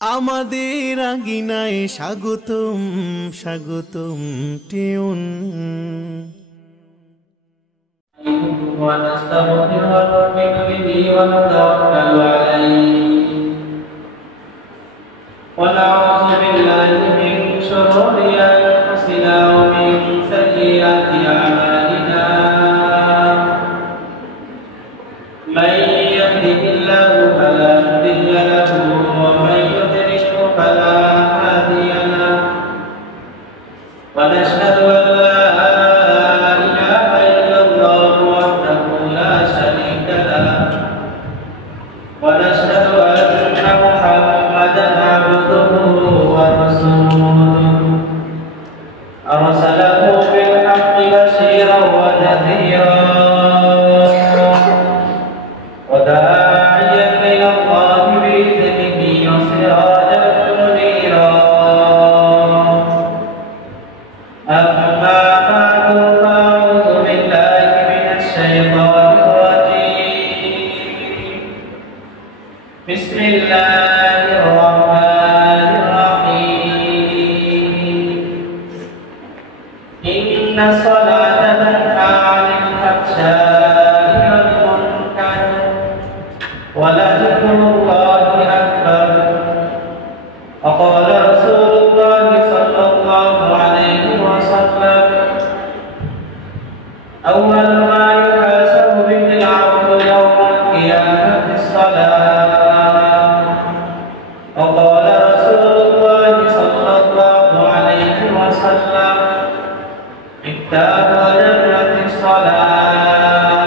আমাদের আঙিনায় স্বাগতম স্বাগতম টিউন ونستغفره ونؤمن به ونتوكل عليه ونعوذ بالله من شرور أنفسنا ومن سيئات أعمالنا من يهده الله فلا مضل له ومن يضلل فلا هادي له ونشهد أن لا إله إلا الله وحده لا شريك له ونشهد أن محمدا عبده ورسوله أرسله بالحق بشيرا ونذيرا وداعيا إلى الله بإذنه وسراجا منيرا أما بعد فأعوذ بالله من الشيطان الرجيم بسم الله الرحمن الرحيم إن الصلاة تنهى عن الفحشاء والمنكر ولذكر الله أكبر وقال رسول الله صلى الله عليه وسلم أول ما يحاسب به العبد يوم القيامة الصلاة وقال رسول الله صلى الله عليه وسلم مفتاح جنة الصلاة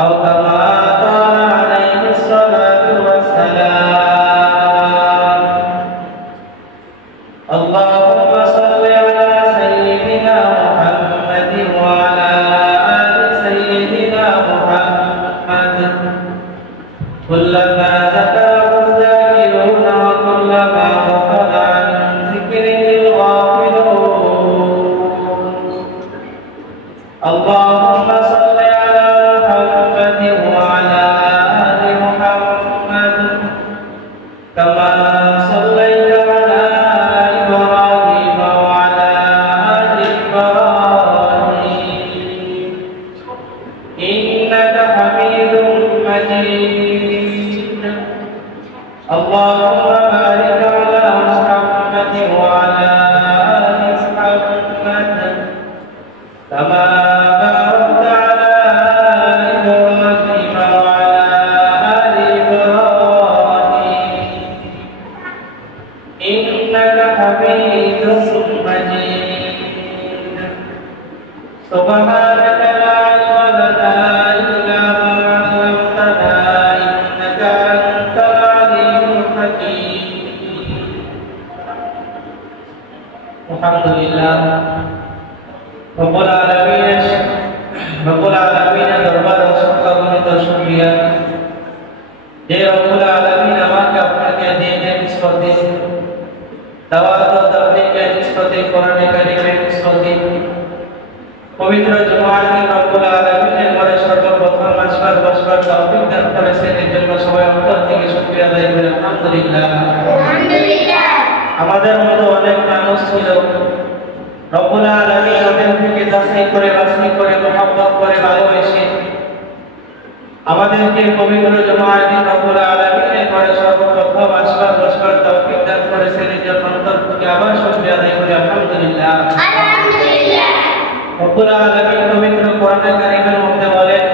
أو كما قال عليه الصلاة والسلام اللهم صل على سيدنا محمد وعلى آل سيدنا محمد كلما ذكره الذاكرون وكلما غفل عن ذكره الغافلون اللهم صل على محمد وعلى آل محمد كما صليت على إبراهيم وعلى آل إبراهيم إنك حميد مجيد اللهم بارك على محمد وعلى آل محمد كما باركت على إبراهيم وعلى آل إبراهيم إنك حميد مجيد سبحانك لا علم لنا إلا ما علمتنا إنك أنت العليم الحكيم الحمد لله رب العالمين দরবার অসংখ্য গণিত শুকরিয়া যে রব্বুল আলামিন আমাকে আপনাকে দিনের নিষ্পত্তি দাওয়াত ও তাবলীগের নিষ্পত্তি কোরআন কারীমের নিষ্পত্তি পবিত্র জুমার দিন রব্বুল আলামিনের ঘরে সর্বপ্রথম আসবার বসবার তৌফিক দান করেছেন এর জন্য সবাই অন্তর থেকে শুকরিয়া আদায় করি আলহামদুলিল্লাহ। আমাদের মতো অনেক মানুষ ছিল রব্বুল আলামিন ওদের থেকে যাচাই করে বাছাই করে মহব্বত করে ভালোবেসে আমাদেরকে পবিত্র জুমার দিন রব্বুল আলামিনের ঘরে সর্বপ্রথম আসবার বসবার তৌফিক দান করেছেন এর জন্য অন্তর থেকে আবার শুকরিয়া আদায় করি আলহামদুলিল্লাহ। রব্বুল আলামিন পবিত্র কোরআন কারীমের মধ্যে বলেন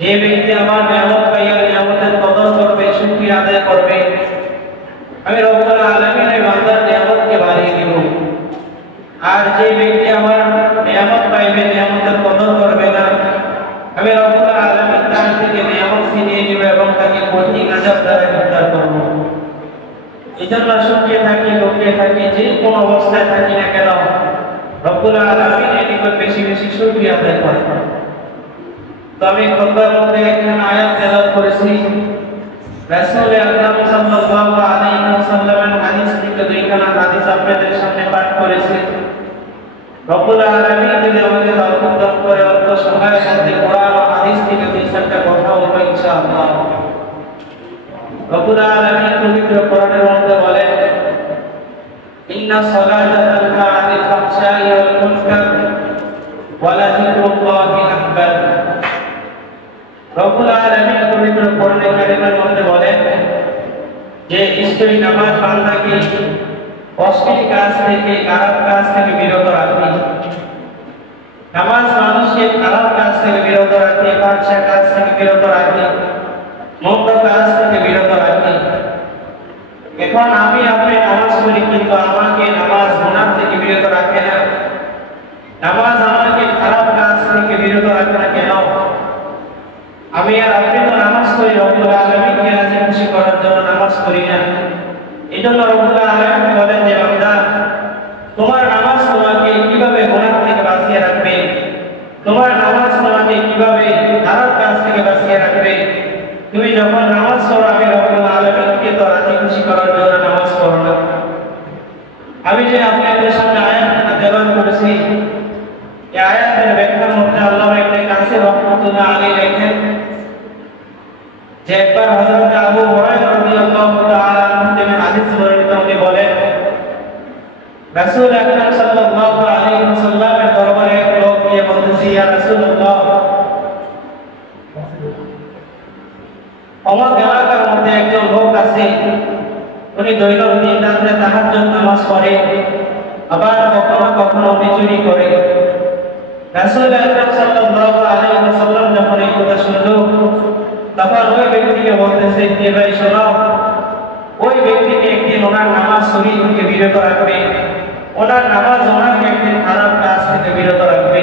যে ব্যক্তি আমার নিয়ামত পাইয়া নিয়ামতের কদর করবে শুকরিয়া আদায় করবে আমি রব্বুল আলামিনের বান্দার নিয়ামতকে বাড়িয়ে দেব। আর যে ব্যক্তি আমার নিয়ামত পাইবে নিয়ামতের কদর করবে না আমি রব্বুল আলামিন তার থেকে নিয়ামত ছিনিয়ে নেব এবং তাকে কঠিন আযাব দ্বারা গ্রেফতার করব। এজন্য শুকরিয়া থাকি লুকিয়ে থাকি যে কোন অবস্থায় থাকি না কেন রব্বুল আলামিন এর নিকট বেশি বেশি শুকরিয়া আদায় করে। তো আমি খুতবার মধ্যে একটা আয়াত তেলাওয়াত করেছি রাসূল আকরাম সাল্লাল্লাহু আলাইহি ওয়াসাল্লামের হাদিস থেকে দুইখানা হাদিস আপনাদের সামনে পাঠ করেছি। রব্বুল আলামিন যদি আমাদের তৌফিক দান করে অল্প সময়ের মধ্যে কোরআন ও হাদিস থেকে দুই চারটা কথা বলবো ইনশাআল্লাহ। রব্বুল আলামিন পবিত্র কোরআনের মধ্যে বলেন ইন্না সালাতা তানহা আনিল ফাহশাই ওয়াল মুনকার ওয়া লাযিকরুল্লাহি আকবার। রব্বুল আলামিন পবিত্র কোরআনের কারিমের মধ্যে বলেন যে নিশ্চয়ই নামাজ বান্দাকে অশ্লীল কাজ থেকে, খারাপ কাজ থেকে বিরত রাখবে। নামাজ মানুষকে খারাপ কাজ থেকে বিরত রাখবে, ফাহশা কাজ থেকে বিরত রাখবে, মন্দ কাজ থেকে বিরত রাখবে। এখন আমি আপনি নামাজ পড়ি, কিন্তু আমাকে নামাজ গুনাহ থেকে বিরত রাখে না। নামাজ আমাকে খারাপ কাজ থেকে বিরত রাখে না কেন? আমি আর আপনি তো নামাজ পড়ি রব্বুল আলামিনকে রাজি খুশি করার জন্য নামাজ পড়ি না। এই জন্য রব্বুল আলামিন বলেন যে বান্দা, তোমার নামাজ তোমাকে কিভাবে গুনাহ থেকে বাঁচিয়ে রাখবে, তোমার নামাজ তোমাকে কিভাবে খারাপ কাজ থেকে বাঁচিয়ে রাখবে। তুমি যখন নামাজ পড়ো, আমি রব্বুল আলামিনকে তো রাজি খুশি করার জন্য নামাজ পড়ো না। আমি যে আপনাদের সামনে আয়াতটা দেওয়ান করেছি, এই আয়াতের ব্যাখ্যার মধ্যে আল্লাহ ইবনে কাসির রাহমাতুল্লাহ আলাইহি লেখেন যে একবার হযরত আবু হুরায়রা রাদিয়াল্লাহু তাআলা আনহু থেকে হাদিস বর্ণিত উনি বলেন রাসূল আকরাম সাল্লাল্লাহু আলাইহি ওয়াসাল্লামের দরবারে এক লোক গিয়ে বলতেছে, ইয়া রাসূলুল্লাহ, আমার এলাকার মধ্যে একজন লোক আছে, উনি দৈনন্দিন রাতে তাহাজ্জুদ নামাজ পড়ে, আবার কখনো কখনো উনি চুরি করে। রাসূল আকরাম সাল্লাল্লাহু আলাইহি ওয়াসাল্লাম যখন এই কথা শুনলো, তখন ওই ব্যক্তিকে বলতেছে, কে ভাই শোনো, ওই ব্যক্তিকে একদিন ওনার নামাজ শরীর থেকে বিরত রাখবে, ওনার নামাজ ওনাকে একদিন খারাপ কাজ থেকে বিরত রাখবে।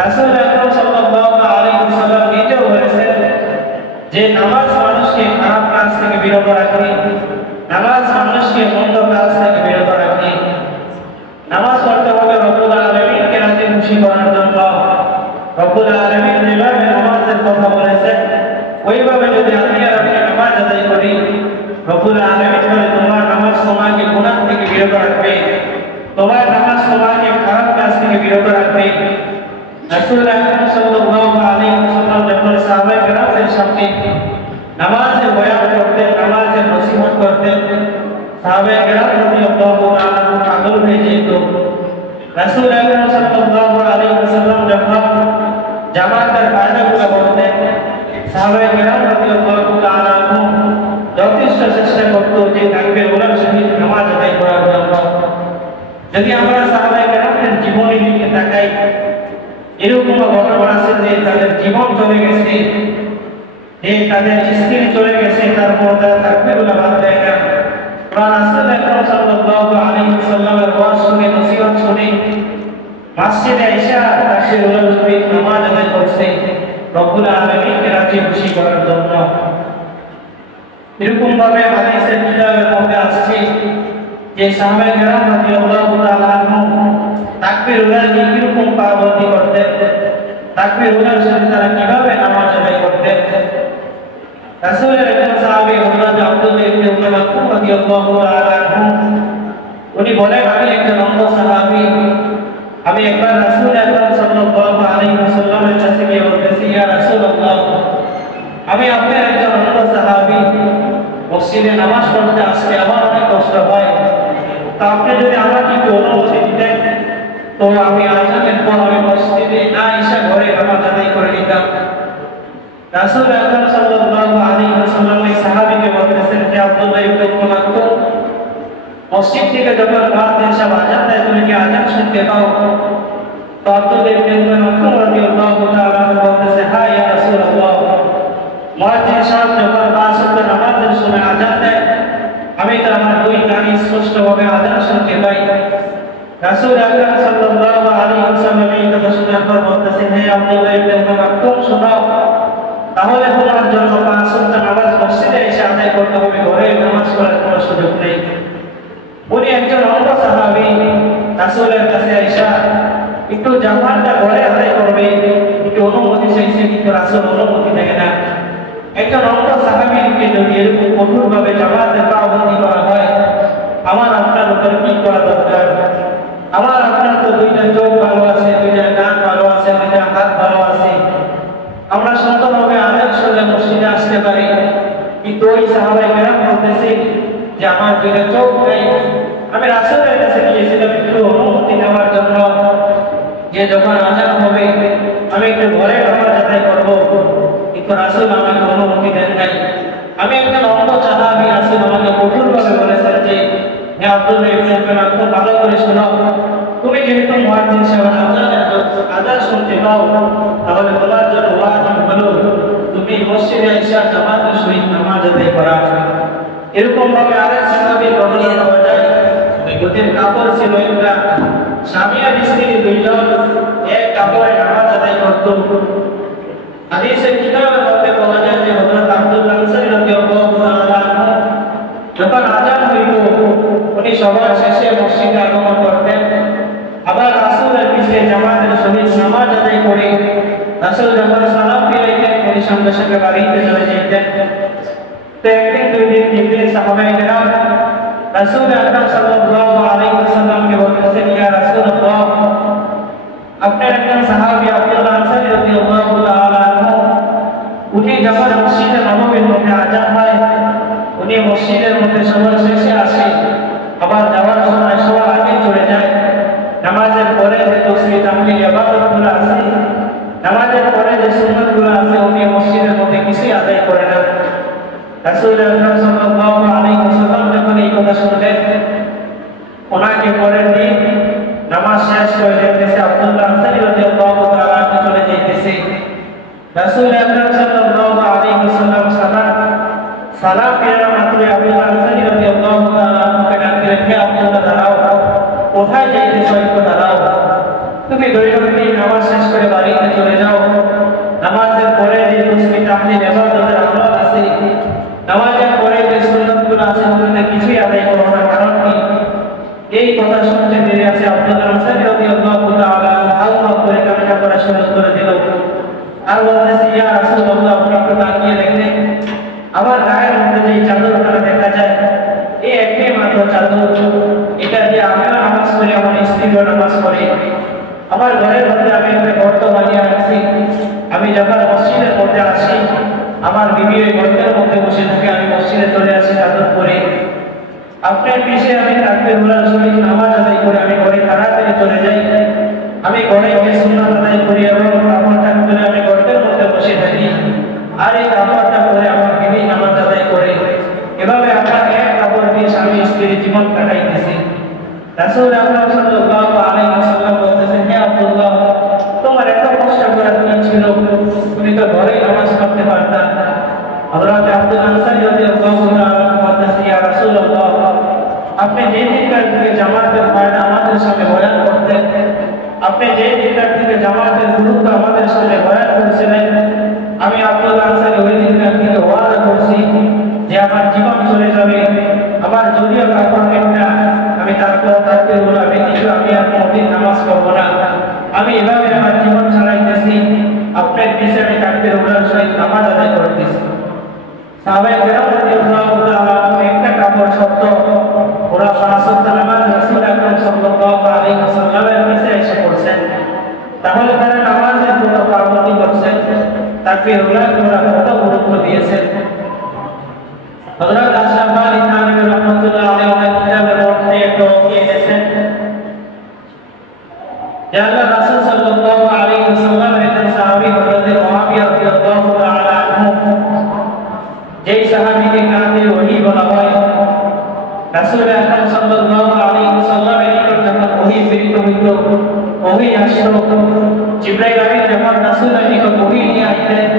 রাসূল আকরাম সাল্লাল্লাহু আলাইহি ওয়াসাল্লাম নিজেও বলেছেন যে নামাজ মানুষকে খারাপ কাজ থেকে বিরত রাখে, নামাজ মানুষকে মন্দ কাজ থেকে বিরত রাখে। নামাজ পড়তে হবে রব্বুল আলামিনকে রাজি খুশি করার জন্য। রব্বুল আলামিন যেভাবে নামাজের কথা বলেছেন, ওইভাবে যদি আমি আর আপনি নামাজ আদায় করি, রব্বুল আলামিন বলে তোমার নামাজ তোমাকে গুনাহ থেকে বিরত রাখবে, তোমার নামাজ তোমাকে খারাপ কাজ থেকে বিরত রাখবে। রাসূল আকরাম সাল্লাল্লাহু আলাইহি ওয়াসাল্লাম যখন সাহাবায়ে কেরামদের সামনে নামাজের বয়ান করতেন, নামাজের নসিহত করতেন, সাহাবায়ে কেরাম রাদিয়াল্লাহু তাআলা পাগল হয়ে যেত। রাসূল আকরাম সাল্লাল্লাহু আলাইহি ওয়াসাল্লাম যখন জামাতের কায়দাগুলো বলতেন, সাহাবায়ে কেরাম রাদিয়াল্লাহু তাআলা যথেষ্ট চেষ্টা করতো যে তাকবীর ওলার সহিত নামাজ আদায় করার জন্য। যদি আমরা সাহাবায়ে কেরামদের জীবনের দিকে তাকাই, এরকম ঘটনা আছে যে তাদের জীবন চলে গেছে, যে তাদের স্ত্রী চলে গেছে, তারপর তারা তাকবীর ওলা বাদ দেয় না। রাসূল আকরাম সাল্লাল্লাহু আলাইহি ওয়াসাল্লামের ওয়াজ শুনে, নসিহত শুনে মসজিদে আয়েশা তাকবীর ওলার সহিত নামাজ আদায় করছে রব্বুল আলামিনকে রাজি খুশি করার জন্য। এরকম ভাবে হাদিসের কিতাবের মধ্যে আসছে যে সাহাবায়ে কেরাম রাদিয়াল্লাহু তাআলা আনহু তাকবীর ওলাকে কিরকম পাবন্দি করতেন, তাকবীর ওলার সাথে তারা কিভাবে নামাজ আদায় করতেন। রাসূলের একজন সাহাবী হযরত আব্দুল্লাহ ইবনে উমর রাদিয়াল্লাহু তাআলা আনহু উনি বলেন, আমি একজন অন্ধ সাহাবী, আমি একবার রাসূল আকরাম সাল্লাল্লাহু আলাইহি ওয়াসাল্লামের কাছে গিয়ে বলতেছি, ইয়া রাসূলুল্লাহ, আমি আপনার একজন অন্ধ সাহাবী, মসজিদে নামাজ পড়তে আসলে আমার অনেক কষ্ট হয়, তা আপনি যদি আমাকে একটু অনুমতি দিতেন তো আমি আজানের পর আমি মসজিদে না এসে ঘরে নামাজ আদায় করে নিতাম। রাসূল আকরাম সাল্লাল্লাহু আলাইহি ওয়াসাল্লাম এই সাহাবীকে বলতেছেন যে আব্দুল্লাহ ইবনে উমর মাকতুম, মসজিদ থেকে যখন মুয়াজ্জিন সাহেব আযান দেয় তুমি কি আযান শুনতে পাও? তো আব্দুল্লাহ ইবনে উমর মাকতুম রাদিয়াল্লাহু তাআলা বলতেছে, হ্যাঁ ইয়া রাসূলুল্লাহ, মুয়াজ্জিন সাহেব যখন পাঁচ ওয়াক্ত নামাজের সময় আযান দেয়, আমি তো আমার দুই কানে স্পষ্টভাবে আযান শুনতে পাই। রাসূল আকরাম সাল্লাল্লাহু আলাইহি ওয়াসাল্লাম এই কথা শোনার পর বলতেছেন, হে আব্দুল্লাহ ইবনে উমর মাকতুম, শোনো, তাহলে তোমার জন্য পাঁচ ওয়াক্ত নামাজ মসজিদে এসে আদায় করতে হবে, ঘরে নামাজ পড়ার কোনো সুযোগ নেই। উনি একজন অন্ধ সাহাবী, রাসূলের কাছে আয়েশা একটু জামাতটা ঘরে আদায় করবে, একটু অনুমতি চাইছে, কিন্তু রাসূল অনুমতি দেয় না। একজন অন্ধ সাহাবীকে যদি এরকম কঠোরভাবে জামাতের পাবন্দি করা হয়, আমার আপনার উপর কি করা দরকার? আমার আপনার তো দুইটা চোখ ভালো আছে, দুইটা কান ভালো আছে, দুইটা হাত ভালো আছে, আমরা সুন্দরভাবে আদায় শুনলে মসজিদে আসতে পারি, কিন্তু ওই সাহাবায়ে কেরাম বলতেছি যে আমার দুইটা চোখ নেই। আমি রাসূলের কাছে গিয়েছিলাম একটু অনুমতি নেওয়ার জন্য যে যখন আযান হবে আমি একটু ঘরে নামাজ আদায় করব, কিন্তু রাসূল আমাকে অনুমতি দেন নাই। আমি একজন অন্ধ সাহাবী, রাসূল আমাকে কঠোরভাবে বলেছেন যে হে আব্দুল্লাহ ইবনে উমার, খুব ভালো করে শোনো, তুমি যেহেতু মুয়াজ্জিন সাহেব আযান শুনতে পাও, তাহলে তোমার জন্য ওয়াজিব হলো তুমি মসজিদে এসে জামাতের সহিত নামাজ আদায় করা। এরকম ভাবে আরেক সাহাবীর বর্ণনা পাওয়া যায়, ওদের কাপড় ছিল একটা, স্বামী আর স্ত্রী দুইজন এক কাপড়ে নামাজ আদায় করত। হাদিসের কিতাবের মধ্যে পাওয়া যায় যে হযরত আব্দুল্লাহ আনসারী রাদিয়াল্লাহু তাআলা আনহু যখন আযান হইত উনি সবার শেষে মসজিদে আগমন করতেন, আবার রাসূলের পিছে জামাতের সহিত নামাজ আদায় করে রাসূল যখন সালাম ফিরাইতেন উনি সঙ্গে সঙ্গে বাড়িতে চলে যেতেন। তো একদিন দুই দিন তিন দিন সাহাবায়ে কেরাম রাসূল আকরাম সাল্লাল্লাহু আলাইহি ওয়াসাল্লামকে বলতেছেন, ইয়া রাসূলুল্লাহ, আপনার একজন সাহাবী আব্দুল্লাহ আনসারী রাদিয়াল্লাহু তাআলা আনহু উনি যখন মসজিদে নববীর মধ্যে আযান হয় উনি মসজিদের মধ্যে সবার শেষে আসে, আবার যাওয়ার সময় সবার আগে চলে যায়। নামাজের পরে যে তাসবিহ তাহলিল ইবাদতগুলো আছে, নামাজের পরে যে সুন্নাতগুলো আছে উনি মসজিদের মধ্যে কিছুই আদায় করে না। রাসূল আকরাম সাল্লাল্লাহু আলাইহি ওয়াসাল্লাম যখন এই কথা শুনলেন, ওনাকে পরের দিন নামাজ শেষ করে দেখতেছে আব্দুল্লাহ আনসারী রাদিয়াল্লাহু তাআলা চলে যাইতেছে। রাসূল আকরাম সাল্লাল্লাহু আলাইহি ওয়াসাল্লাম সালাম ফেরার মাত্র আব্দুল্লাহ আনসারী রাদিয়াল্লাহু তাআলা কে ডাক দিলেন, হে আব্দুল্লাহ, দাঁড়াও, কোথায় যাইতেছো? একটু দাঁড়াও, তুমি দৈনন্দিন নামাজ শেষ করে বাড়িতে চলে যাও। নামাজের পরে যে তাসবিহ তাহলিল ইবাদতের আমল আছে, নামাজের পরে যে সুন্নাতগুলো আছে ওগুলো কিছুই আদায় করো না। কারণ কি? এই কথা শুনতে দেরি আছে আব্দুল্লাহ আনসারী রাদিয়াল্লাহু তাআলা আল্লাহ করে কান্না করা শুরু করে দিল। আর বলতেছে, ইয়া রাসূলুল্লাহ, আপনি একটু তাকিয়ে দেখেন, আমার গায়ের মধ্যে যে চাদরটা দেখা যায় এই একটাই মাত্র চাদর, এটা দিয়ে আমিও নামাজ পড়ি, আমার স্ত্রীও নামাজ পড়ে। আমার ঘরের মধ্যে আমি একটা গর্ত বানিয়ে রাখছি, আমি যখন মসজিদের মধ্যে আসি আমার বিবি ওই গর্তের মধ্যে বসে থাকে, আমি মসজিদে চলে আসি চাদর পরে। আপনার পিছে আমি তাকবীরুল্লাহ সহিত নামাজ আদায় করে আমি ঘরে তাড়াতাড়ি চলে যাই। আমি ঘরে গিয়ে সুন্নাত আদায় করি এবং কাপড়টা খুলে আমি গর্তের মধ্যে বসে থাকি, আর এই কাপড়টা পরে আমার বিবি নামাজ আদায় করে। এভাবে আমরা এক কাপড় দিয়ে স্বামী স্ত্রীর জীবন কাটাইতেছি। রাসূল আকরাম সাল্লাল্লাহু আলাইহি ওয়াসাল্লাম বলতেছেন, হে আব্দুল্লাহ, তোমার এত কষ্ট করার কি ছিল? তুমি তো ঘরে নামাজ পড়তে পারতা। হযরত আব্দুল্লাহ আনসারী রাদিয়াল্লাহু তাআলা বলতেছেন, ইয়া রাসূলুল্লাহ, আপনি যে দিনকার থেকে জামাতের ফায়দা আমাদের সামনে বয়ান করতেন, আপনি যে দিনকার থেকে জামাতের গুরুত্ব আমাদের সামনে বয়ান করেছিলেন, আমি আব্দুল্লাহ আনসারী ওই দিনকার থেকে ওয়াদা করছি যে আমার জীবন চলে যাবে, আমার যদিও কাপড় একটা, আমি তারপর তাকবীরুল্লাহ ব্যতীত আমি আর কোনদিন নামাজ পড়ব না। আমি এভাবে আমার জীবন চালাইতেছি, আপনার পিছে আমি তাকবীরুল্লাহ সহিত নামাজ আদায় করতেছি। সাহাবায়ে কেরাম রাদিয়াল্লাহু তাআলা একটা কাপড় শব্দ ওরা পাঁচ ওয়াক্ত নামাজ রাসূল আকরাম সাল্লাল্লাহু আলাইহি ওয়াসাল্লামের পিছে এসে পড়ছেন, তাহলে তারা নামাজের কত পাবন্দি করছেন, তাকবীরুল্লাহ ওরা কত গুরুত্ব দিয়েছেন। হযরত আশরাফ আলী থানভী রাহমাতুল্লাহ আলাইহি ওনার কিতাবের মধ্যে একটা ওয়াকিয়া এনেছেন যে আল্লাহ রাসূল সাল্লাল্লাহু আলাইহি ওয়াসাল্লামের একজন সাহাবী হযরত মুআবিয়া রাদিয়াল্লাহু তাআলা আনহু, যেই সাহাবীকে কাঁধে ওহী বলা হয়, রাসূল আকরাম সাল্লাল্লাহু আলাইহি ওয়াসাল্লামের নিকট যখন ওহী প্রেরিত হইত, ওহী আসতো, জিবরাইল আমিন যখন রাসূলের নিকট ওহী নিয়ে আসতেন,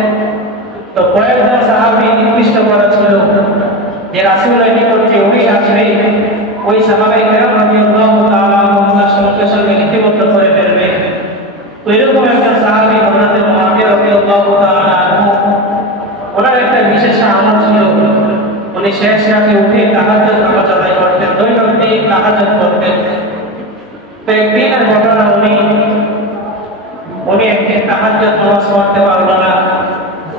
তো কয়েকজন সাহাবী নির্দিষ্ট করা ছিল যে রাসূলের নিকট যে ওহী আসবে ওই সাহাবায়ে কেরাম রাদিয়াল্লাহু তাআলা আনহুর সঙ্গে সঙ্গে লিপিবদ্ধ করে ফেলবে। তো এরকম একজন সাহাবী হযরত মুআবিয়া রাদিয়াল্লাহু তাআলা আনহু, ওনার একটা বিশেষ আমল ছিল, উনি শেষ রাতে উঠে তাহাজ্জুদ নামাজ আদায় করতেন, দৈনন্দিন তাহাজ্জুদ করতেন। তো একদিনের ঘটনা, উনি একদিন তাহাজ্জুদ নামাজ পড়তে পারল না।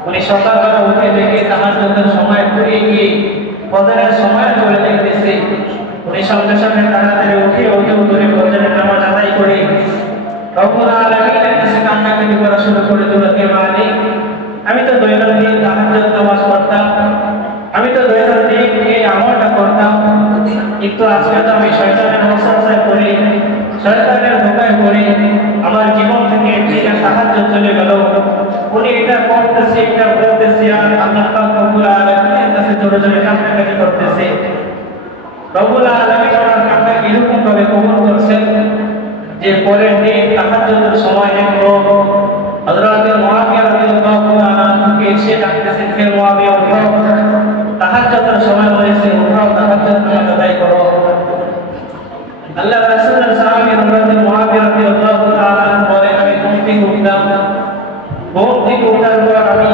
উনি সকালবেলা উঠে দেখে তাহাজ্জুদের সময় ঘুরিয়ে গিয়ে ফজরের সময় চলে যাইতেছে। উনি সঙ্গে সঙ্গে তাড়াতাড়ি উঠে ওযু করে ফজরের নামাজ আদায় করে রব্বুল আলামিনের কাছে কান্নাকাটি করা শুরু করে দিল, হে মালিক, আমি তো দৈনন্দিন তাহাজ্জুদ নামাজ পড়তাম, আমি তো দৈনন্দিন এই আমলটা করতাম, কিন্তু আজকে তো আমি শয়তানের ওয়াসওয়াসায় পড়ে, শয়তানের ধোঁকায় পড়ে আমার জীবন থেকে দিনের সাহায্য চলে গেল। উনি এটা করতেছে, এটা বলতেছে, আর আল্লাহ পাক রব্বুল আলামিনের কাছে জোরে জোরে কান্নাকাটি করতেছে। রব্বুল আলামিন ওনার কান্না এরকম ভাবে কবুল করছেন যে পরের দিন তাহাজ্জুদের সময় দেখলো হযরত মুআবিয়া রাদিয়াল্লাহু আনহুকে এসে ডাকতেছেন, হে মুআবিয়া ওঠো, তাহাজ্জুদের সময় হয়েছে, ওঠো তাহাজ্জুদ নামাজ আদায় করো। আল্লাহ রাসূলের সাহাবী হযরত মুআবিয়া রাদিয়াল্লাহু তাআলা বলেন, আমি ঘুম থেকে উঠলাম, ঘুম থেকে ওঠার পর আমি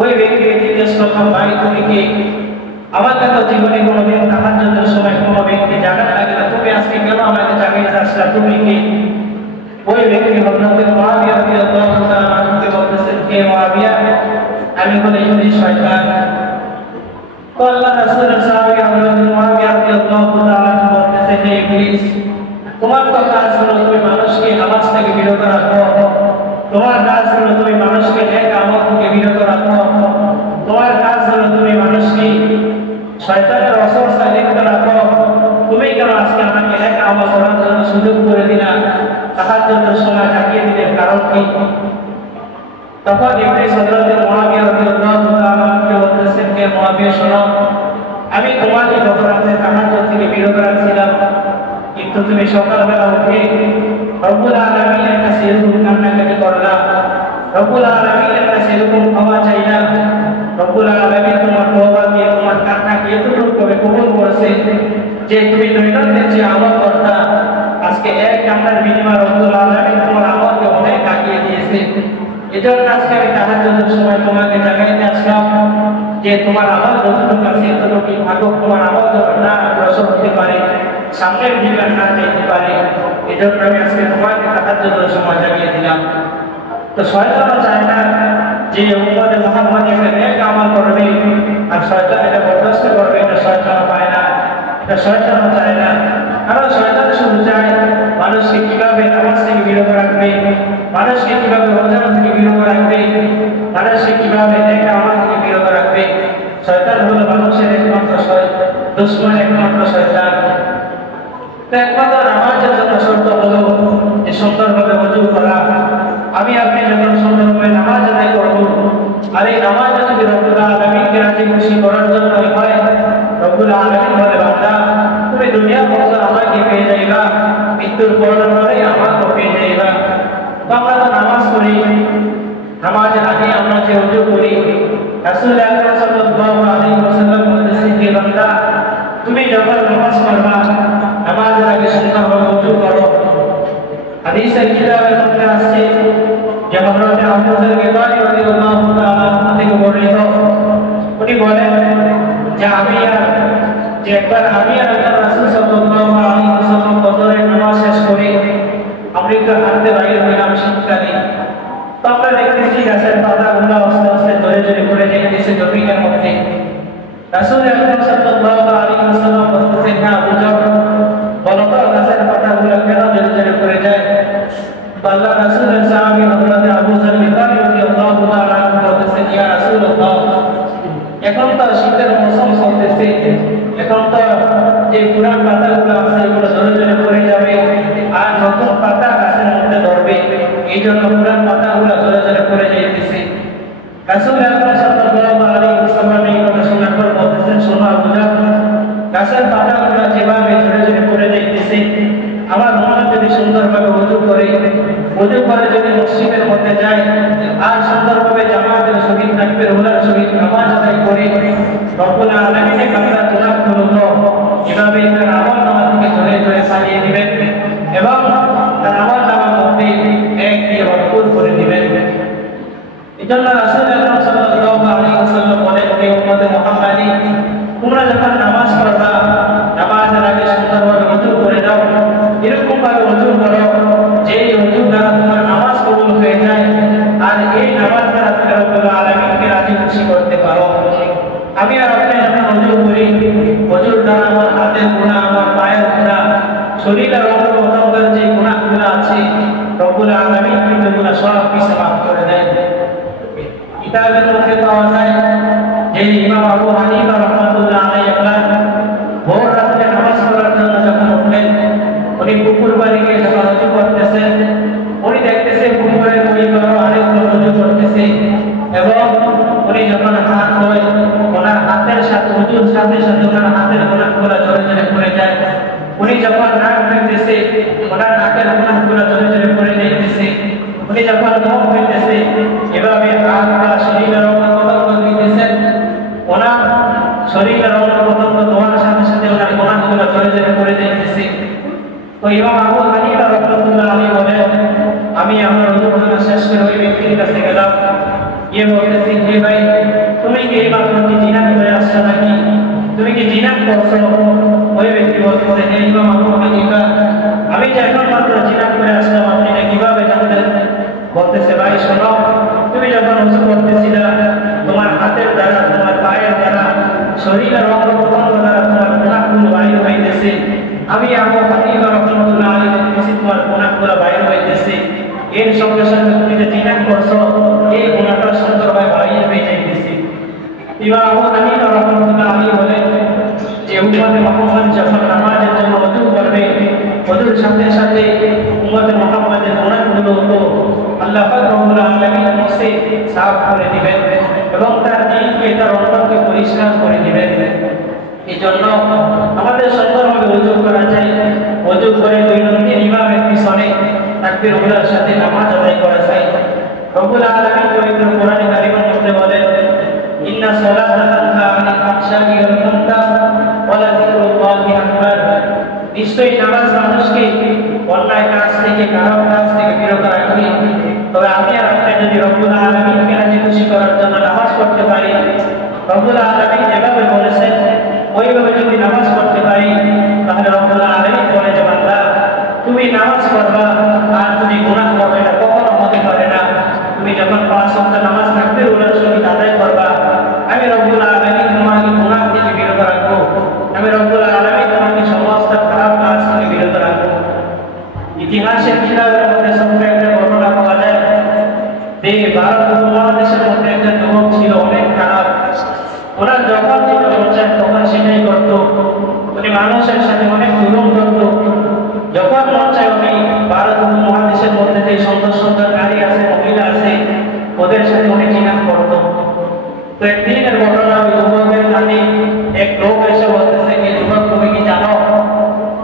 ওই ব্যক্তিকে জিজ্ঞেস করলাম, ভাই তুমি কি? আমাকে তো জীবনে কোনোদিন তাহাজ্জুদের সময় কোনো ব্যক্তি জাগার লাগে না, তুমি আজকে কেন আমাকে জাগিয়ে আসলা, তুমি কি? ওই ব্যক্তি হযরত মুআবিয়া রাদিয়াল্লাহু তাআলা আনহুকে বলতেছেন, হে মুআবিয়া, আমি হলো ইবলিস শয়তান। তো আল্লাহ রাসূলের সাহাবী হযরত মুআবিয়া রাদিয়াল্লাহু তাআলা বলতেছেন, হে ইবলিস, তোমার তো কাজ হলো তুমি মানুষকে নামাজ থেকে বিরত রাখো, তোমার কাজ হলো তুমি মানুষকে নেক আমল থেকে বিরত রাখো, তোমার কাজ হলো তুমি মানুষকে শয়তানের ওয়াসওয়াসায় লিপ্ত রাখো, তুমি কেন আজকে আমাকে নেক আমল করার জন্য সুযোগ করে দিলা, তাহাজ্জুদের সময় জাগিয়ে দিলে, কারণ কি? তখন ইবলিস হযরত মুআবিয়া রাদিয়াল্লাহু তাআলা কে বলতেছেন, হে মুআবিয়া শোনো, আমি তোমাকে গত রাতে তাহাজ্জুদ থেকে বিরত রাখছিলাম, কিন্তু তুমি সকালবেলা উঠে রব্বুল আলামিনের কাছে এরকম কান্নাকাটি করলা, রব্বুল আলামিনের কাছে এরকম ক্ষমা চাইলা, রব্বুল আলামিন তোমার তওবাকে, তোমার কান্নাকে এতটুকু করে কবুল করেছে যে তুমি দৈনন্দিন যে আমল করতা, আজকে এক কান্নার বিনিময়ে রব্বুল আলামিন তোমার আমলকে অনেক আগিয়ে দিয়েছে। এজন্য আজকে আমি তাহাজ্জুদের সময় তোমাকে জাগাইতে আসলাম যে তোমার আমল যতটুকু আছে ততটুকু থাকুক, তোমার আমল যেন না অগ্রসর হতে পারে, সামনের দিকে না যেতে পারে। এজন্য আমি আজকে তোমাকে তাহাজ্জুদের সময় জাগিয়ে দিলাম। তো শয়তানও চায় না যে উম্মতে মুহাম্মদ একটা নেক আমল করবে আর শয়তান এটা বরদাস্ত করবে, এটা শয়তানও পায় না, এটা শয়তানও চায় না। কারণ শয়তান শুধু চায় মানুষকে কিভাবে নামাজ থেকে বিরত রাখবে, মানুষকে কিভাবে রোজা থেকে বিরত রাখবে, মানুষকে কিভাবে নেক আমল থেকে বিরত রাখবে। শয়তান হলো মানুষের একমাত্র দুশমন, একমাত্র শয়তান। তো একমাত্র নামাজের জন্য শর্ত হলো যে সুন্দরভাবে ওযু করা। আমি আপনি যখন সুন্দরভাবে নামাজ আদায় করব, আর এই নামাজ যদি রব্বুল আলামিনকে রাজি খুশি করার জন্য হয়, রব্বুল আলামিন বলে, বান্দা তুমি দুনিয়া পর্যন্ত আমাকে পেয়ে যাইবা, মৃত্যুর পরে আমাকে পেয়ে যাইবা। তো আমরা তো নামাজ পড়ি, নামাজের আগে আমরা যে ওযু করি, রাসূল আকরাম সাল্লাল্লাহু আলাইহি ওয়াসাল্লাম বলেছেন, হে বান্দা তুমি যখন নামাজ পড়বা, নামাজের আগে সুন্দরভাবে ওযু করো। হাদিসের কিতাবের মধ্যে আছে যে হযরত আবু যর গিফারী রাদিয়াল্লাহু তাআলা থেকে বর্ণিত, উনি বলেন যে একবার আমি আর আল্লাহর রাসূল সাল্লাল্লাহু আলাইহি ওয়াসাল্লাম ফজরের নামাজ শেষ করে আমরা একটু হাঁটতে বাইরে হইলাম শীতকালে। তো আমরা দেখতেছি গাছের পাতাগুলো আস্তে আস্তে ধরে ধরে পড়ে যাইতেছে জমিনের মধ্যে। রাসূল আকরাম সাল্লাল্লাহু আলাইহি ওয়াসাল্লাম বলতেছেন, না আবু যর, বলো তো গাছের পাতাগুলো কেন ধরে ধরে পড়ে যায়? আল্লাহ রাসূলের সাহাবী হযরত আবু যর গিফারী রাদিয়াল্লাহু তাআলা বলতেছেন, ইয়া রাসূলুল্লাহ, এখন তো শীতের মৌসুম চলতেছে, এখন তো যে পুরান পাতাগুলো আছে এগুলো ধরে ধরে পড়ে যাবে আর নতুন পাতা গাছের মধ্যে ধরবে, এই জন্য পুরান পাতাগুলো ধরে ধরে পড়ে যাইতেছে। রাসূল আকরাম সাল্লাল্লাহু আলাইহি ওয়াসাল্লাম এই কথা শোনার পর বলতেছেন, শোনো আবু যর, গাছের পাতাগুলো যেভাবে ধরে ধরে পড়ে যাইতেছে, আমার মনে যদি সুন্দরভাবে ওযু করে যদি মসজিদের মধ্যে যায় আর সুন্দরভাবে জামাতের সহিত তাকবীর উলার সহিত নামাজ আদায় করে রব্বুল আলামিনের বান্দা তোলাক হলো, এভাবে তার আমল নামা থেকে ধরে ধরে সাজিয়ে দিবেন এবং তার আমল নামার মধ্যে এক দিয়ে ভরপুর করে দিবেন। এজন্য রাসূল আকরাম সাল্লাল্লাহু আলাইহি ওয়াসাল্লাম বলেন, হে উম্মতে মুহাম্মাদী, তোমরা যখন নামাজ পড়বা, নামাজের আগে সুন্দরভাবে ওযু করে দাও, এরকম ভাবে ওযু করো যে ওযু দ্বারা তোমার নামাজ কবুল হয়ে যায় আর এই নামাজ দ্বারা তুমি রব্বুল আলামিনকে রাজি খুশি করতে পারো। আমি আর আপনি যখন ওযু করি, ওযুর দ্বারা আমার হাতের গুনাহ, আমার পায়ের গুনাহ, শরীরের অঙ্গ প্রত্যঙ্গের যে গুনাহগুলো আছে রব্বুল আলামিন কিন্তু এগুলো সব কিছু মাফ করে দেন। কিতাবের মধ্যে পাওয়া যায় যে ইমাম আবু হানিফা হুজুর সাথে সাথে ওনার হাতের গোলাপগুলো জোরে জোরে পড়ে যায়। উনি যখন নাক ফেলতেছে ওনার নাকের গোলাপগুলো জোরে জোরে পড়ে যাইতেছে। উনি যখন মুখ ফেলতেছে এভাবে হাত পা শরীরের অঙ্গ প্রত্যঙ্গ দিতেছেন, ওনার শরীরের অঙ্গ প্রত্যঙ্গ ধোয়ার সাথে সাথে ওনার গোলাপগুলো জোরে জোরে পড়ে যাইতেছে। তো ইমাম আবু হানিফা রাহমাতুল্লাহ আলাইহি বলেন, আমি আমার ওযু শেষ করে ওই ব্যক্তির কাছে গেলাম, গিয়ে বলতেছি, যে ভাই তুমি কি এই মাত্র কি জিনা করে আসছো নাকি? তুমি কি জিনা করছো? ওই ব্যক্তি বলতেছে, হে ইমাম আবু হানিফা, আমি যে এখন মাত্র জিনা করে আসলাম, আপনি না কিভাবে জানলেন? বলতেছে, ভাই শোনো, তুমি যখন ওযু করতেছিলা তোমার হাতের দ্বারা, তোমার পায়ের দ্বারা, শরীরের অঙ্গ প্রত্যঙ্গ দ্বারা তোমার গুনাহগুলো বাইর হইতেছে। আমি আবু হানিফা রাহমাতুল্লাহ আলাইহি বলতেছি, তোমার গুনাহগুলো বাইর হইতেছে। এর সঙ্গে সঙ্গে তুমি যে জিনা করছো এই গুনাহটা সুন্দরভাবে বাইর হয়ে যাইতেছে। ইমাম আবু হানিফা রাহমাতুল্লাহ আলাইহি বলেন যে উম্মতে মুহাম্মদ যখন নামাজের জন্য ওযু করবে, ওযুর সাথে সাথে উম্মতে মুহাম্মাদের গুনাহগুলো তো আল্লাহ পাক রব্বুল আলামিন মুছে সাফ করে দিবেন এবং তার দিলকে, তার অন্তরকে পরিষ্কার করে দিবেন। এই জন্য আমাদের সুন্দরভাবে ওযু করা চাই। ওযু করে দৈনন্দিন ইমামের পিছনে তাকবীরুল্লাহর সাথে নামাজ আদায় করা চাই। রব্বুল আলামিন পবিত্র কোরআনে কারীমের মধ্যে বলেন, ইন্না সালাতা তানহা আনিল ফাহশাই ওয়াল মুনকার ওয়া লাযিকরুল্লাহি আকবার। নিশ্চয়ই নামাজ মানুষকে অন্যায় কাজ থেকে, খারাপ কাজ থেকে বিরত রাখে। তবে আমি আর আপনি যদি রব্বুল আলামিনকে রাজি খুশি করার জন্য নামাজ পড়তে পারি, রব্বুল আলামিন যেভাবে বলেছেন ওইভাবে যদি নামাজ পড়তে পারি, তাহলে রব্বুল আলামিন বলে যে বান্দা তুমি নামাজ পড়বা আর তুমি গুনাহ করবে না, কখনো হতে পারে না। তুমি যখন 5 ওয়াক্ত নামাজ তাকবীরুল্লাহর সহিত আদায় করবা, আমি রব্বুল আলামিন তোমাকে গুনাহ থেকে বিরত রাখবো। আমি রব্বুল আলামিন তোমাকে সমস্ত খারাপ কাজ থেকে বিরত রাখবো। ইতিহাসের কিতাবের মধ্যে সবচেয়ে একটা ঘটনা পাওয়া যায় যে ভারত উপমহাদেশের মধ্যে একটা যুবক ছিল, অনেক খারাপ। ওনার যখন যেটা মন চায় তখন সেটাই করত। উনি মানুষের সাথে অনেক জুলুম করত। যখন মন চায় উনি ভারত উপমহাদেশের মধ্যে যে সুন্দর সুন্দর নারী আছে, মহিলা আছে, ওদের সাথে উনি জিনা করত। তো একদিনের ঘটনা, ওই যুবকের কাছে এক লোক এসে বলতেছে, এই যুবক তুমি কি জানো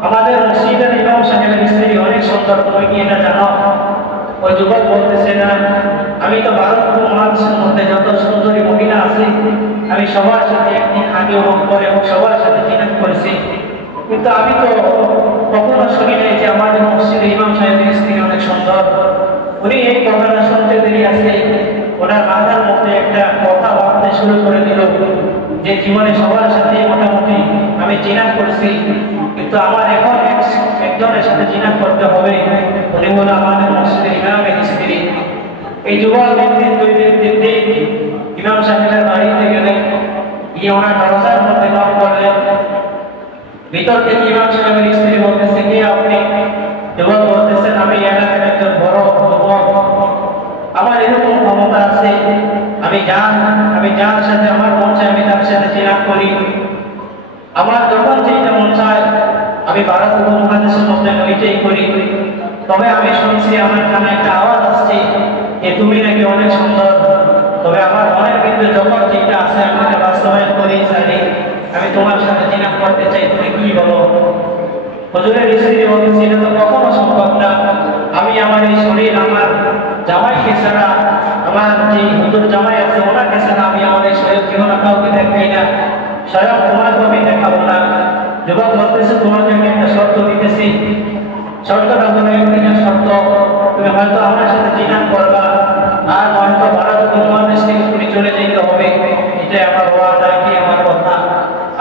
আমাদের মসজিদের ইমাম সাহেবের স্ত্রী অনেক সুন্দর, তুমি কি এটা জানো? ওই যুবক বলতেছে, না, আমি তো ভারত উপমহাদেশের মধ্যে যত সুন্দরী মহিলা আছে আমি সবার সাথে একদিন আগে এবং পরে এবং সবার সাথে জিনা করেছি, কিন্তু আমি তো কখনো শুনি নাই যে আমাদের মসজিদের ইমাম সাহেবের স্ত্রী অনেক সুন্দর। উনি এই কথাটা শুনতে দেরি আছে, ওনার মাথার মধ্যে একটা কথা ভাবতে শুরু করে দিল যে জীবনে সবার সাথে মোটামুটি আমি জিনা করেছি, কিন্তু আমার এখন একজনের সাথে জিনা করতে হবে, উনি হলো আমাদের মসজিদের ইমামের স্ত্রী। এই যুবক একদিন 2 দিন ইমাম সাহেবের বাড়িতে গেলেন, গিয়ে ওনার দরজার মধ্যে নক করলেন। ভিতর থেকে ইমাম সাহেবের স্ত্রী বলতেছে, কে আপনি? যুবক বলতেছেন, আমি এলাকার একজন বড় যুবক, আমার এরকম ক্ষমতা আছে, আমি যার সাথে আমার মন চায় আমি তার সাথে জিনা করি। আমার যখন যেটা মন চায় আমি ভারত উপমহাদেশের মধ্যে ওইটাই করি। তবে আমি শুনছি আমার কানে একটা আওয়াজ আসছে যে তুমি নাকি অনেক সুন্দর, তবে আমার মনের ভিতরে যখন যেটা আছে আমি এটা বাস্তবায়ন করি চাই, আমি তোমার সাথে জিনা করতে চাই, তুমি কি বলো? হুজুরের স্ত্রী বলতেছে, এটা তো কখনো সম্ভব না। আমি আমার এই শরীর, আমার জামাইকে ছাড়া, আমার যে হুজুর জামাই আছে ওনাকে ছাড়া আমি আমার এই শরীর জীবনে কাউকে দেখাই না, স্বয়ং তোমাকে আমি দেখাবো না। যুবক বলতেছে, তোমাকে আমি একটা শর্ত দিতেছি, শর্তটা হলো একদিনের শর্ত, তুমি হয়তো আমার সাথে জিনা করবা আর হয়তো ভারত উপমহাদেশ থেকে তুমি চলে যেতে হবে, এটাই আমার ওয়াদা, এটাই আমার কথা।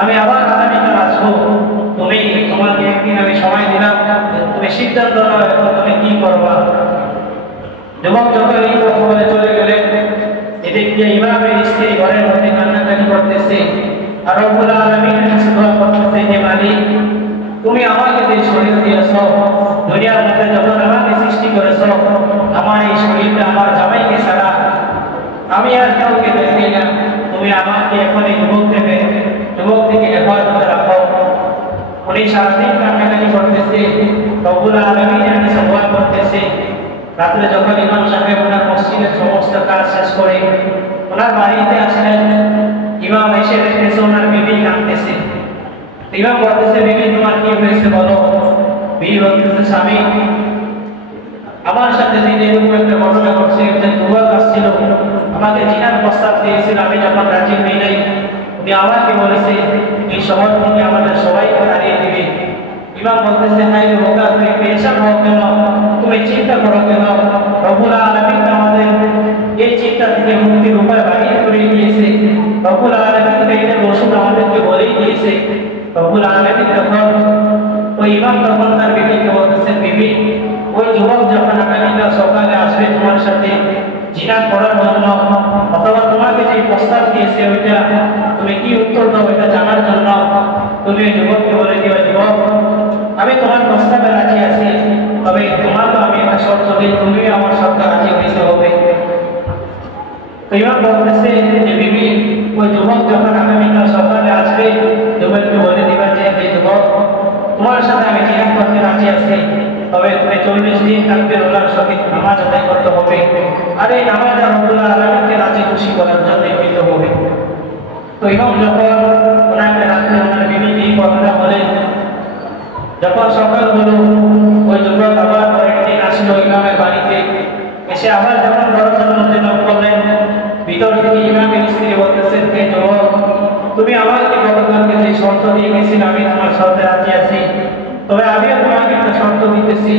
আমি আবার আগামীকাল আসবো, তোমাকে একদিন আমি সময় দিলাম, তুমি সিদ্ধান্ত নাও এখন তুমি কি করবা। যুবক যখন এই কথা বলে চলে গেলেন, এদিক দিয়ে ইমামের স্ত্রী ঘরের মধ্যে কান্নাকাটি করতেছে আর রব্বুল আলামিনের কাছে দোয়া করতেছে, হে মালিক, তুমি আমাকে যে শরীর দিয়েছো, দুনিয়ার মধ্যে যখন আমাকে সৃষ্টি করেছো, আমার এই শরীরটা আমার জামাইকে ছাড়া আমি আর কাউকে দেখি না, তুমি আমাকে এখন এই যুবক থেকে হেফাজতে রাখো। উনি সারাদিন কান্নাকাটি করতেছে, রব্বুল আলামিনের কাছে দোয়া করতেছে। রাত্রে যখন ইমাম সাহেব ওনার মসজিদের সমস্ত কাজ শেষ করে ওনার বাড়িতে আসলেন, ইমাম এসে দেখতেছে ওনার বিবি কাঁদতেছে। ইমাম বলতেছে, বিবি তোমার কি হয়েছে বলো? বিবি বলতেছে, স্বামী আমার সাথে দিন এরকম একটা ঘটনা ঘটছে, একজন যুবক আসছিল আমাকে জিনার প্রস্তাব দিয়েছিল, আমি যখন রাজি হই নাই উনি আমাকে বলেছে এই শহর থেকে আমাদের সবাইকে হারিয়ে দিবে। ইমাম বলতেছে, হাই রে বোকা, তুমি পেরেশান হও কেন, তুমি চিন্তা করো কেন? রব্বুল আলামিন আমাদের এই চিন্তা থেকে মুক্তির উপায় বাহির করে দিয়েছে। রব্বুল আলামিন এর ওষুধ আমাদেরকে বলেই দিয়েছে। রব্বুল আলামিন তখন ওই ইমাম তখন তার বিবিকে বলতেছে, বিবি ওই যুবক যখন আগামীকাল সকালে আসবে তোমার সাথে জিনা করার জন্য, অথবা তোমাকে যে প্রস্তাব দিয়েছে ওইটা তুমি কি উত্তর দাও এটা জানার জন্য তুমি ওই যুবককে বলে দিও, যুবক আমি তোমার প্রস্তাবে রাজি আছি, তবে তোমাকে আমি একটা শর্ত দিই, তুমি আমার শর্তে রাজি হইতে হবে। তো ইমাম বলতেছে যে বিবি ওই যুবক যখন আগামীকাল সকালে আসবে যুবককে বলে দিবা যে যুবক তোমার সাথে আমি জিনা করতে রাজি আছি, তবে তুমি 40 দিন তাকবীরুল্লাহর সহিত নামাজ আদায় করতে হবে। আর এই নামাজ রব্বুল আলামিনকে রাজি খুশি করার জন্য হইতে হবে। তো ইমাম যখন ওনাকে রাত্রে ওনার বিবি এই কথাটা বলে, যখন সকাল হলো ওই যুবক আবার পরের দিন আসলো ইমামের বাড়িতে, এসে আবার যখন দরজার মধ্যে নক করলেন, ভিতর থেকে ইমামের স্ত্রী বলতেছেন, হে যুবক তুমি আমাকে গতকালকে যে শর্ত দিয়ে গেছিলে আমি তোমার শর্তে রাজি আছি, তবে আমিও তোমাকে একটা শর্ত দিতেছি,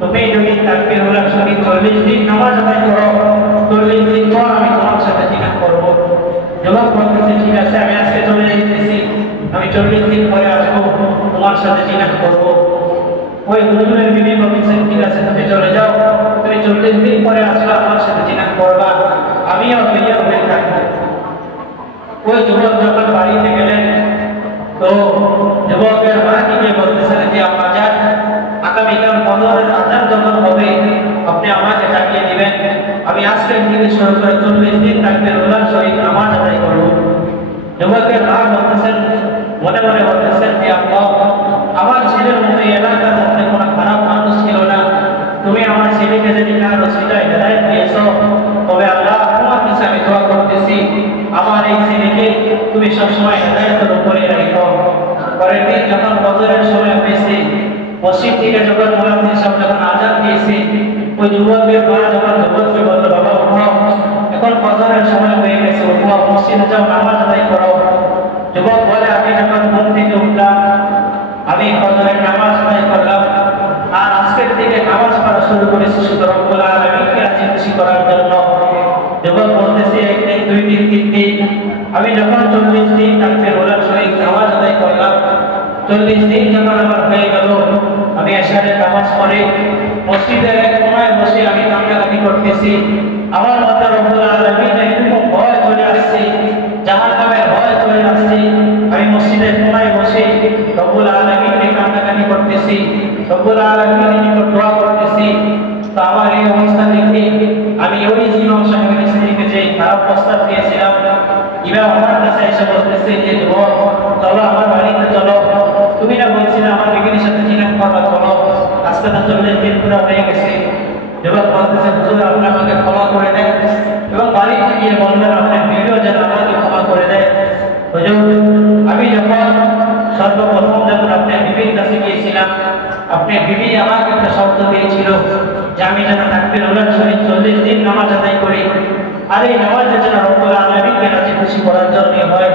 তুমি যদি তাকবীরুল্লাহর সহিত 40 দিন নামাজ আদায় করো, 40 দিন পর আমি তোমার সাথে জিনা করব। যুবক বলতেছে, ঠিক আছে আমি আজকে চলে যাইতেছি, আমি 40 দিন পরে আসবো, তোমার সাথে জিনা করব। ওই হুজুরের বিবি বলতেছেন, ঠিক আছে তুমি চলে যাও, তুমি 40 দিন পরে আসবে, আমার সাথে জিনা করবা, আমিও তৈরি হয়ে থাকবো। ওই যুবক যখন বাড়িতে গেলেন, তো যুবকের মা থেকে বলতেছেন যে আম্মাজান আগামীকাল ফজরের আযান যখন হবে আপনি আমাকে ডাকিয়ে দিবেন, আমি আজকে থেকে শুরু করে 40 দিন তাকবীরুল্লাহর সহিত নামাজ আদায় করব। যুবকের মা বলতেছেন, মনে মনে বলতেছেন যে আল্লাহ আমার ছেলের মধ্যে এলাকার মধ্যে কোনো খারাপ মানুষ ছিল না, তুমি আমার ছেলেকে যদি কার রসিলায় হেদায়েত দিয়েছো, তবে আল্লাহ তোমার কাছে আমি দোয়া করতেছি আমার এই ছেলেকে তুমি সবসময় হেদায়েতের উপরে রাখো। পরের দিন যখন ফজরের সময় হয়েছে, মসজিদ থেকে যখন মুয়াজ্জিন সাহেব যখন আযান দিয়েছে, ওই যুবকের মা যখন যুবককে বলল, বাবা উঠো, এখন ফজরের সময় হয়ে গেছে, উঠো মসজিদে যাও নামাজ আদায় করো। যুবক বলে, আমি যখন ঘুম থেকে উঠলাম আমি ফজরের নামাজ আদায় করলাম, আর আজকের থেকে নামাজ পড়া শুরু করেছি শুধু রব্বুল আলামিনকে রাজি খুশি করার জন্য। যুবক বলতেছে, একদিন, 2 দিন, 3 দিন, আমি যখন 40 দিন তাকবীরুল্লাহর সহিত নামাজ আদায় করলাম, 40 দিন যখন আমার হয়ে গেল, আমি এশারের নামাজ পড়ে মসজিদের এক কোণায় বসে আমি কান্নাকাটি করতেছি, আমার মধ্যে রব্বুল আলামিনের এরকম ভয় চলে আসছে, জাহান্নামের ভয় চলে আসছে, আমি মসজিদের কোণায় বসে রব্বুল আলামিনকে কান্নাকাটি করতেছি, রব্বুল আলামিনের নিকট দোয়া করতেছি। তো আমার এই অবস্থা দেখে আমি ওই ইমাম সাহেবের স্ত্রীকে যে খারাপ প্রস্তাব দিয়েছিলাম, ইমাম আমার কাছে এসে বলতেছে যে যুবক চলো আমার বাড়িতে চলো, তুমি না বলছিলে আমার বিবির সাথে জিনা করবা, চলো, আজকে তো 40 দিন পুরো হয়ে গেছে। যুবক বলতেছে, হুজুর আপনি আমাকে ক্ষমা করে দেন, এবং বাড়িতে গিয়ে বলবেন আপনার বিবিও যেন আমাকে ক্ষমা করে দেয়। হুজুর আমি যখন সর্বপ্রথম যখন আপনার বিবির কাছে গিয়েছিলাম, আপনার বিবি আমাকে একটা শর্ত দিয়েছিল যে আমি যেন তাকবীরুল্লাহর সহিত 40 দিন নামাজ আদায় করি, আর এই নামাজের যেন রব্বুল আলামিনকে রাজি খুশি করার জন্য হয়।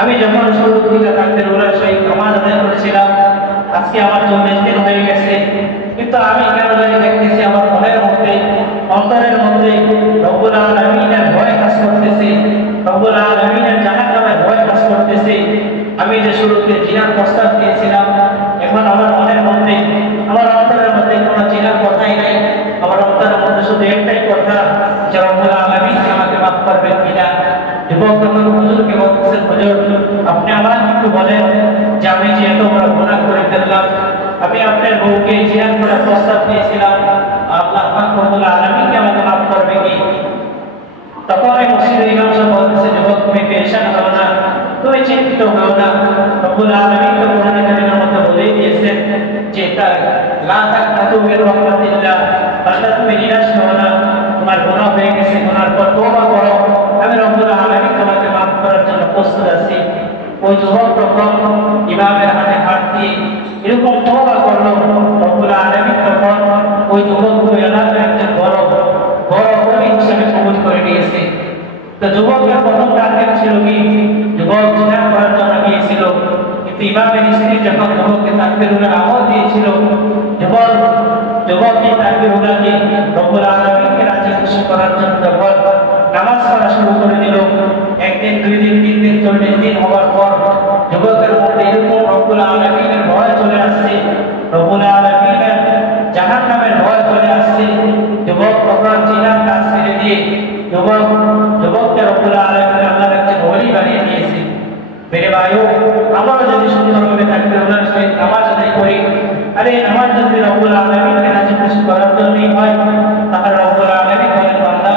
আমি যখন শুরু থেকে তাকবীরুল্লাহর সহিত নামাজ আদায় করেছিলাম, আজকে আমার 40 দিন হয়ে গেছে, কিন্তু আমি কেন জানি দেখতেছি আমার মনের মধ্যে, অন্তরের মধ্যে রব্বুল আলামিনের ভয় কাজ করতেছে, রব্বুল আলামিনের জাহান্নামের ভয় কাজ করতেছে। আমি যে শুরুতে জিনার প্রস্তাব দিয়েছিলাম, এখন আমার মনের মধ্যে, আমার অন্তরের মধ্যে কোনো জিনার কথাই নাই, আমার অন্তরের মধ্যে শুধু একটাই কথা যে রব্বুল আলামিন আমাকে মাফ করবেন কিনা। যুবক তখন হুজুরকে বলতেছেন, হুজুর আপনি আমার একটু বলেন যে আমি যে এত বড় গুনাহ করে ফেললাম, আমি আপনার বউকে জিনা করার প্রস্তাব দিয়েছিলাম, আল্লাহ পাক রব্বুল আলামিন আমাকে মাফ করবে কি? তখন এই মসজিদের ইমাম সাহেব বলতেছে, যুবক তুমি পেরেশান হও না, তুমি চিন্তিত হও না, রব্বুল আলামিন তো কোরআনে কারীমের মধ্যে বলেই দিয়েছেন যে লা তাকনাতু মির রাহমাতিল্লাহ, বান্দা তুমি নিরাশ হও না, তোমার গুনাহ হয়ে গেছে, গুনার পর তওবা করো, আমি রব্বুল আলামিন তোমাকে মাফ করার জন্য যুবক তখন ইমামের হাতে হাত দিয়ে এরকম তওবা করলো, রব্বুল আলামিন তখন ওই যুবককে এলাকার একজন বড় ওলি হিসেবে কবুল করে নিয়েছে। তো যুবকের প্রথম টার্গেট ছিল কি, যুবক জিনা করার জন্য গিয়েছিল, কিন্তু ইমামের স্ত্রী যখন যুবককে তাকবীরুল আমল দিয়েছিল, যুবককে তাকবীরুল্লাহকে রব্বুল আলামিনকে রাজি খুশি করার জন্য যখন নামাজ পড়া শুরু করে দিল, একদিন, 2 দিন, 3 দিন, 40 দিন হওয়ার পর যুবকের মধ্যে এরকম রব্বুল আলামিনের ভয় চলে আসছে, রব্বুল আলামিনের জাহান্নামের ভয় চলে আসছে। যুবক তখন জিনার কাজ ছেড়ে দিয়ে যুবককে রব্বুল আলামিন আল্লাহর একজন ওলি বানিয়ে দিয়েছে। মেরে ভাইও, আমরা যদি সুন্দরভাবে তাকবীরুল্লাহর সহিত নামাজ আদায় করি, আরে নামাজ যদি রব্বুল আলামিনকে রাজি খুশি করার জন্যই হয়, তাহলে রব্বুল আলামিন বলেন, বান্দা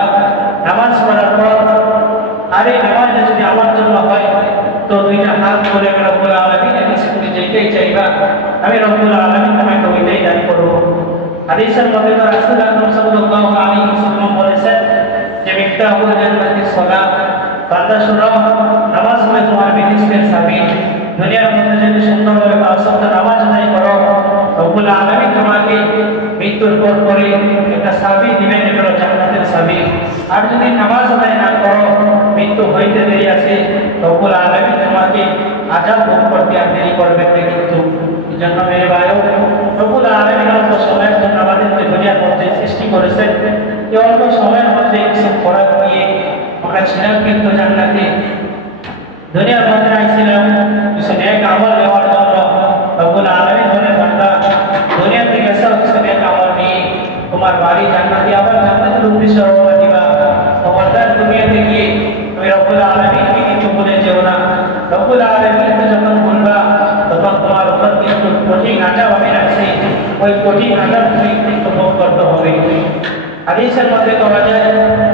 নামাজ পড়ার পর আরে নামাজ যদি আমার জন্য হয় তো 2টা হাত ধরে আমি রব্বুল আলামিনের কাছে তুমি যেটাই চাইবা, আমি রব্বুল আলামিন তোমাকে ওইটাই দান করব। হাদিসের মধ্যে রাসূল আকরাম সাল্লাল্লাহু আলাইহি ওয়াসাল্লাম বলেছেন যে মিফতাহুল জান্নাতিস সালাত, বান্দা শুনো, নামাজ হলো তোমার বেহেশতের চাবি। দুনিয়ার মধ্যে যদি সুন্দরভাবে 5 ওয়াক্ত নামাজ আদায় করো, রব্বুল আলামিন তোমাকে মৃত্যুর পর পরে একটা চাবি দিবেন, এগুলো জান্নাতের চাবি। আর যদি নামাজ আদায় না করো, মৃত্যু হইতে দেরি আছে, রব্বুল আলামিন তোমাকে আযাব ভোগ করতে আর দেরি করবেন না। কিন্তু এজন্য মেরে ভাইও, রব্বুল আলামিন অল্প সময়ের জন্য আমাদের দুনিয়ার মধ্যে সৃষ্টি করেছেন, এই অল্প সময়ের মধ্যে কিছু করা দিয়ে আমরা ছিলাম কিন্তু জান্নাতে। দুনিয়ার মধ্যে আইছিলাম কিছু নেক আমল নেওয়ার জন্য, রব্বুল আলামিন বলেন, বান্দা দুনিয়া থেকে এসে কিছু নেক আমল নিয়ে তোমার বাড়ি জান্নাতে, আবার জান্নাতের উদ্দেশ্যে রওনা দিবা। তোমার দুনিয়াতে গিয়ে তুমি রব্বুল আলামিনকে কিছু বলে যেও না, রব্বুল আলামিনকে যখন বলবা তখন তোমার উপর কিছু কঠিন আযাব আমি রাখছি, ওই কঠিন আযাব তুমি কিন্তু ভোগ করতে হবে। হাদিসের মধ্যে বলা যায়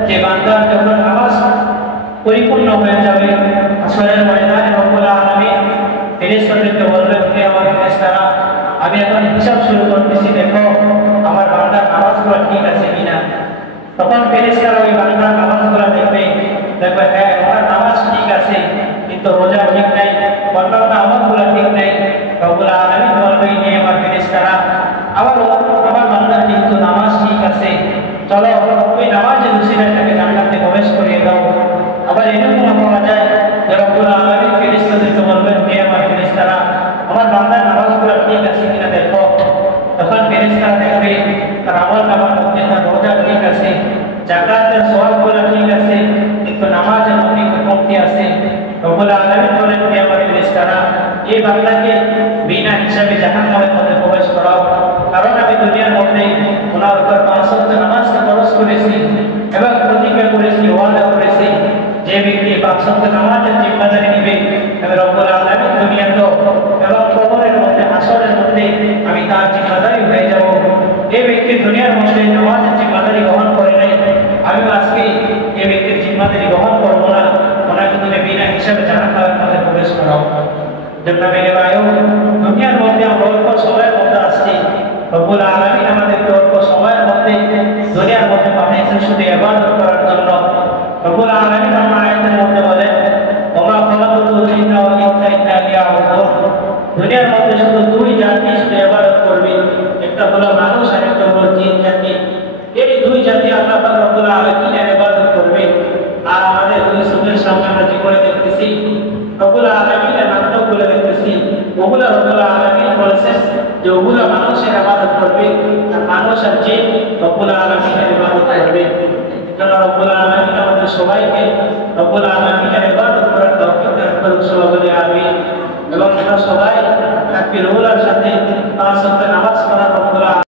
যে বান্দার যখন নামাজ পরিপূর্ণ হয়ে যাবে, আসরের ময়দানে রব্বুল আলামিন ফেরেশতাদেরকে বলবেন, হে আমার ফেরেশতারা, আমি এখন হিসাব শুরু করতেছি, দেখো আমার বান্দার নামাজগুলো ঠিক আছে কিনা। তখন ফেরেশতারা ওই বান্দার নামাজগুলো দেখবে, হ্যাঁ আমার নামাজ ঠিক আছে, কিন্তু রোজা ঠিক নাই, অন্যান্য আমলগুলো ঠিক নাই। রব্বুল আলামিন বলবে, হে আমার ফেরেশতারা, আমার বান্দার কিন্তু নামাজ ঠিক আছে, চলো ওই নামাজের উসিলায় তাকে জান্নাতে প্রবেশ করিয়ে দাও। আবার এরকম বলা যায় যে রব্বুল আলামিন ফেরেশতাদেরকে বলবেন, হে আমার ফেরেশতারা, আমার বান্দার নামাজগুলো ঠিক আছে কিনা দেখো। তখন ফেরেশতারা দেখবে তার আমল-নামার মধ্যে তার রোজা ঠিক আছে, যাকাতের সওয়াবগুলো ঠিক আছে, কিন্তু নামাজের মধ্যে একটু কমতি আছে। রব্বুল আলামিন বলেন, হে আমার ফেরেশতারা, এই বান্দাকে বিনা হিসাবে জাহান্নামের মধ্যে প্রবেশ করাও, কারণ আমি দুনিয়ার মধ্যে ওনার উপর 5 ওয়াক্ত নামাজকে ফরজ করেছি এবং প্রতিজ্ঞা করেছি, ওয়াদা করেছি, যে ব্যক্তি 5 ওয়াক্ত নামাজের জিম্মাদারি নেবে, আমি রব্বুল আলামিন দুনিয়াতে এবং কবরের মধ্যে, হাসরের মধ্যে আমি তার জিম্মাদারি হয়ে যাব। এই ব্যক্তি দুনিয়ার মধ্যে নামাজের জিম্মাদারি গ্রহণ করে নাই, আমি আজকে এই ব্যক্তির জিম্মাদারি গ্রহণ করব না, ওনাকে তুমি বিনা হিসাবে জাহান্নামের মধ্যে প্রবেশ করাও। জন্য মেরে ভাইও, দুনিয়ার মধ্যে আমরা অল্প সময়ের মধ্যে আসছি, রব্বুল আলামিন আমাদেরকে অল্প সময়ের মধ্যে দুনিয়ার মধ্যে পাঠিয়েছেন শুধু ইবাদত করার জন্য। রব্বুল আলামিন আমার আয়াতের মধ্যে বলেন, ওমা খালাকুতুল জিন্না ওয়াল ইনসা ইল্লা লিয়াবুদুন, দুনিয়ার মধ্যে শুধু 2 জাতি শুধু ইবাদত করবে, একটা হলো মানুষ আর একটা হলো জিন জাতি। এই 2 জাতি আল্লাহ পাক রব্বুল আলামিনের ইবাদত করবে। আর আমাদের দুই চোখের সামনে আমরা যে করে দেখতেছি, রব্বুল আলামিনের নাটকগুলো দেখতেছি, ওগুলো রব্বুল আলামিন বলেছেন যে ওগুলো মানুষের ইবাদত করবে, আর মানুষ আর জিন রব্বুল আলামিনের ইবাদত করবে। যেন রব্বুল আলামিন আমাদের সবাইকে রব্বুল আলামিনের ইবাদত করার তৌফিক দান করুন, সবাই বলি আমিন। এবং আমরা সবাই তাকবীরুল্লাহর সাথে 5